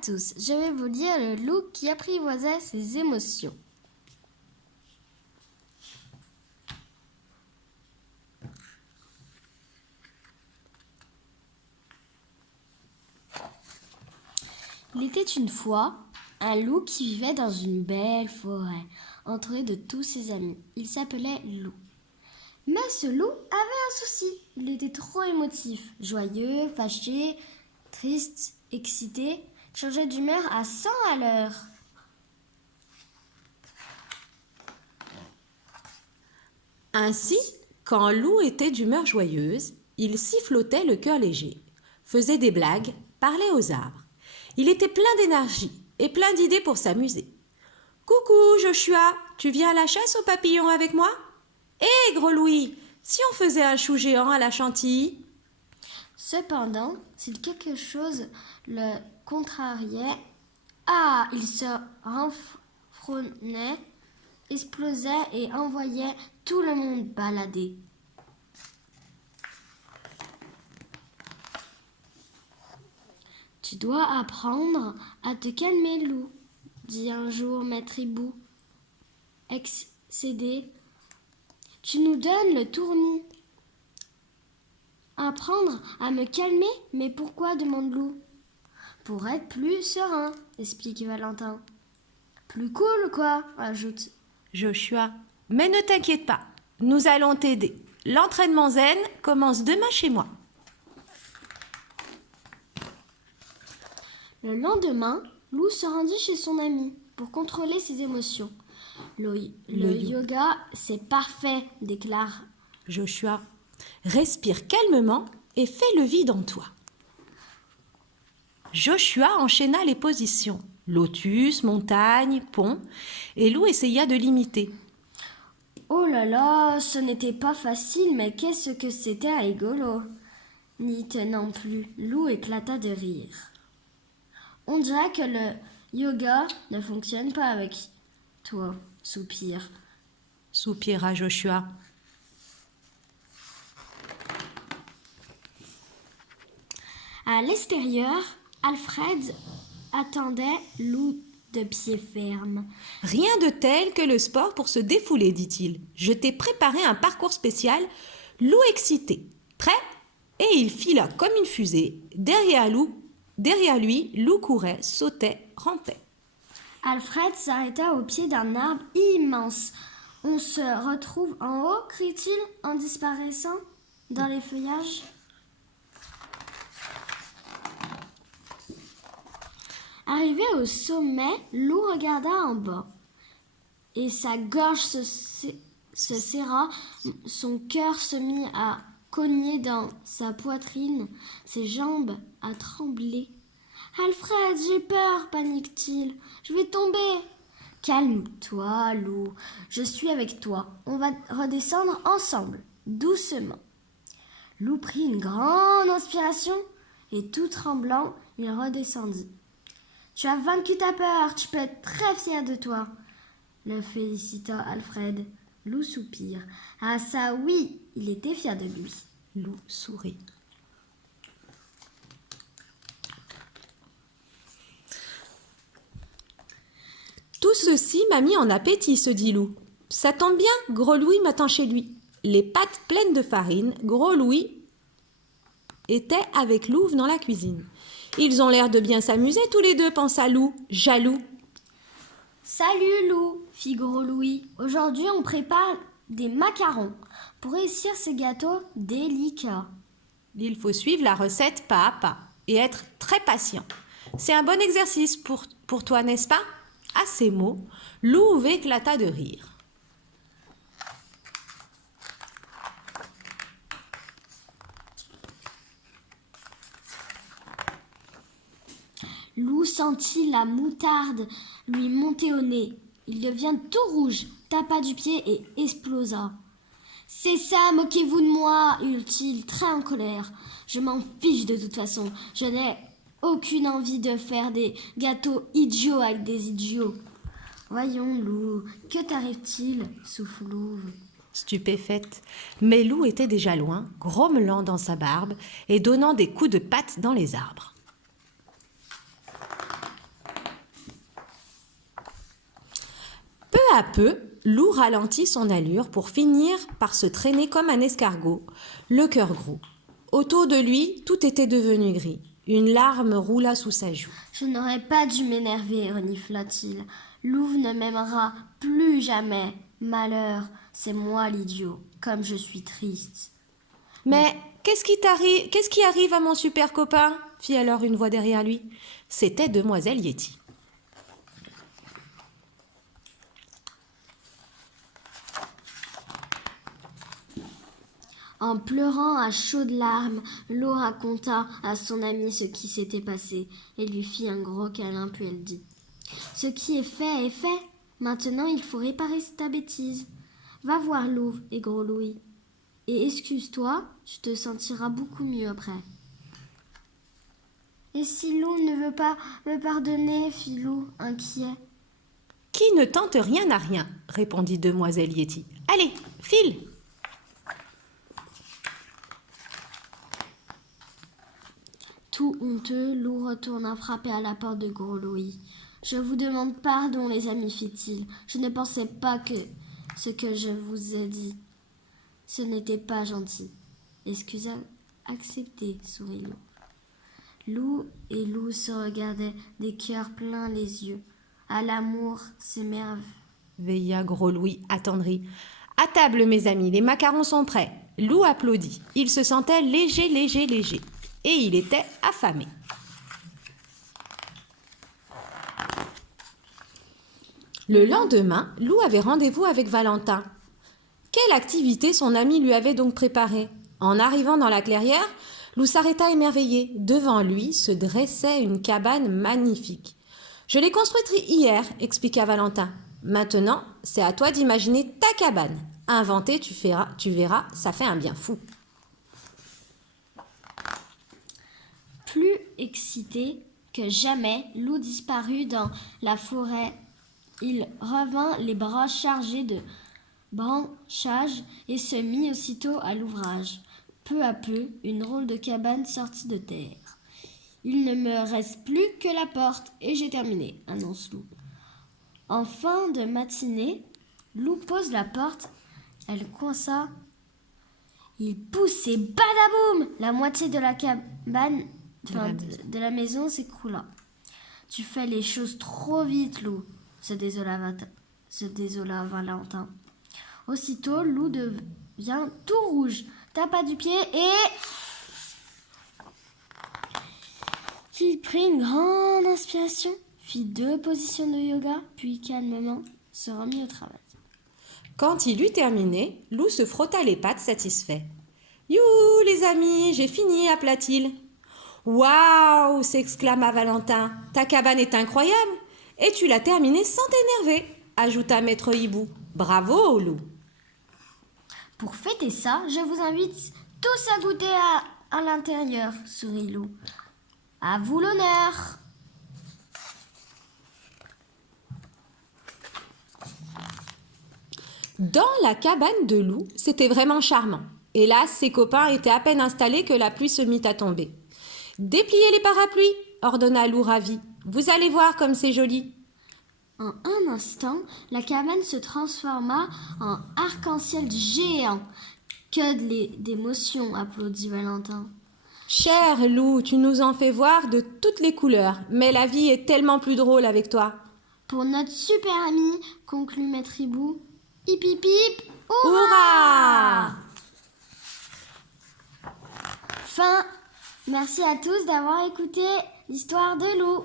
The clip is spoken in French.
tous, je vais vous lire le loup qui apprivoisait ses émotions. Il était une fois un loup qui vivait dans une belle forêt, entouré de tous ses amis. Il s'appelait Loup. Mais ce loup avait un souci. Il était trop émotif, joyeux, fâché, triste, excité, changeait d'humeur à 100 à l'heure. Ainsi, quand Loup était d'humeur joyeuse, il sifflotait le cœur léger, faisait des blagues, parlait aux arbres. Il était plein d'énergie et plein d'idées pour s'amuser. « Coucou, Joshua, tu viens à la chasse aux papillons avec moi ? Hé, gros Louis, si on faisait un chou géant à la chantilly ?» Cependant, si quelque chose le contrariait, il se renfrognait, explosait et envoyait tout le monde balader. Tu dois apprendre à te calmer, Loup, dit un jour Maître Hibou, excédé. Tu nous donnes le tournis. Apprendre à me calmer, mais pourquoi, demande Loup. Pour être plus serein, explique Valentin. Plus cool, quoi, ajoute Joshua, mais ne t'inquiète pas, nous allons t'aider. L'entraînement zen commence demain chez moi. Le lendemain, Loup se rendit chez son ami pour contrôler ses émotions. Le yoga, c'est parfait, déclare Joshua, respire calmement et fais le vide en toi. Joshua enchaîna les positions, lotus, montagne, pont, et Loup essaya de l'imiter. Oh là là, ce n'était pas facile, mais qu'est-ce que c'était rigolo. N'y tenant plus, Loup éclata de rire. On dirait que le yoga ne fonctionne pas avec toi, soupira Joshua. À l'extérieur, Alfred attendait Loup de pied ferme. Rien de tel que le sport pour se défouler, dit-il. Je t'ai préparé un parcours spécial. Loup excité, prêt ? Et il fila comme une fusée. Derrière lui, Loup courait, sautait, rampait. Alfred s'arrêta au pied d'un arbre immense. On se retrouve en haut, crie-t-il en disparaissant dans les feuillages. Arrivé au sommet, Loup regarda en bas et sa gorge se serra, son cœur se mit à cogner dans sa poitrine, ses jambes à trembler. « Alfred, j'ai peur !» panique-t-il. « Je vais tomber !»« Calme-toi, Loup, je suis avec toi. On va redescendre ensemble, doucement. » Loup prit une grande inspiration et tout tremblant, il redescendit. « Tu as vaincu ta peur, tu peux être très fier de toi !» le félicita Alfred. Loup soupire. « Ah ça oui, il était fier de lui. » Loup sourit. Tout ceci m'a mis en appétit, se dit Loup. Ça tombe bien, Gros Louis m'attend chez lui. Les pattes pleines de farine, Gros Louis était avec Louve dans la cuisine. Ils ont l'air de bien s'amuser tous les deux, pensa Loup, jaloux. Salut Loup, fit Gros Louis. Aujourd'hui, on prépare des macarons pour réussir ce gâteau délicat. Il faut suivre la recette pas à pas et être très patient. C'est un bon exercice pour toi, n'est-ce pas ? À ces mots, Louve éclata de rire. Loup sentit la moutarde lui monter au nez. Il devient tout rouge, tapa du pied et explosa. « C'est ça, moquez-vous de moi !» hurle-t-il, très en colère. « Je m'en fiche de toute façon. Je n'ai aucune envie de faire des gâteaux idiots avec des idiots. » « Voyons, Loup, que t'arrive-t-il » souffle Louve. Stupéfaite, mais Loup était déjà loin, grommelant dans sa barbe et donnant des coups de patte dans les arbres. à peu, Lou ralentit son allure pour finir par se traîner comme un escargot, le cœur gros. Autour de lui, tout était devenu gris. Une larme roula sous sa joue. Je n'aurais pas dû m'énerver, renifla-t-il. Louve ne m'aimera plus jamais. Malheur, c'est moi l'idiot, comme je suis triste. Mais qu'est-ce qui arrive à mon super copain? Fit alors une voix derrière lui. C'était demoiselle Yeti. En pleurant à chaudes larmes, Lou raconta à son amie ce qui s'était passé et lui fit un gros câlin, puis elle dit « Ce qui est fait est fait. Maintenant, il faut réparer ta bêtise. Va voir Louve et Gros Louis. Et excuse-toi, tu te sentiras beaucoup mieux après. » « Et si Lou ne veut pas me pardonner, fit Lou, inquiet. »« Qui ne tente rien n'a rien, répondit demoiselle Yeti. Allez, file !» Tout honteux, Lou retourna frapper à la porte de Gros Louis. « Je vous demande pardon, les amis, fit-il. Je ne pensais pas que ce que je vous ai dit, ce n'était pas gentil. »« Excusez, acceptez, sourit Lou. » Lou et Lou se regardaient, des cœurs pleins les yeux. À l'amour s'émerveilla Gros Louis, attendri. À table, mes amis, les macarons sont prêts. Lou applaudit. Il se sentait léger. Et il était affamé. Le lendemain, Lou avait rendez-vous avec Valentin. Quelle activité son ami lui avait donc préparée? En arrivant dans la clairière, Lou s'arrêta émerveillé. Devant lui se dressait une cabane magnifique. « Je l'ai construite hier, expliqua Valentin. Maintenant, c'est à toi d'imaginer ta cabane. Inventer, tu verras, ça fait un bien fou. » Plus excité que jamais, Lou disparut dans la forêt. Il revint les bras chargés de branchages et se mit aussitôt à l'ouvrage. Peu à peu, une drôle de cabane sortit de terre. « Il ne me reste plus que la porte et j'ai terminé, » annonce Lou. En fin de matinée, Lou pose la porte. Elle coinça. Il pousse et badaboum! La moitié de la cabane, de la maison s'écroula. « Tu fais les choses trop vite, Lou, se désola Valentin. Aussitôt, Lou devient tout rouge, tapa du pied et... Il prit une grande inspiration, fit 2 positions de yoga, puis calmement se remit au travail. Quand il eut terminé, Lou se frotta les pattes satisfait. « Youhou, les amis, j'ai fini, appela-t-il. »« Waouh !» s'exclama Valentin. « Ta cabane est incroyable et tu l'as terminée sans t'énerver » ajouta maître Hibou. « Bravo, Lou !»« Pour fêter ça, je vous invite tous à goûter à l'intérieur, sourit Lou. À vous l'honneur. Dans la cabane de Lou, c'était vraiment charmant. Hélas, ses copains étaient à peine installés que la pluie se mit à tomber. « Dépliez les parapluies !» ordonna Lou ravi. « Vous allez voir comme c'est joli !» En un instant, la cabane se transforma en arc-en-ciel géant. Que d'émotion, applaudit Valentin. Cher Lou, tu nous en fais voir de toutes les couleurs, mais la vie est tellement plus drôle avec toi. Pour notre super ami, conclut Maître Hibou. Hip hip hip, Hurrah! Fin. Merci à tous d'avoir écouté l'histoire de Lou.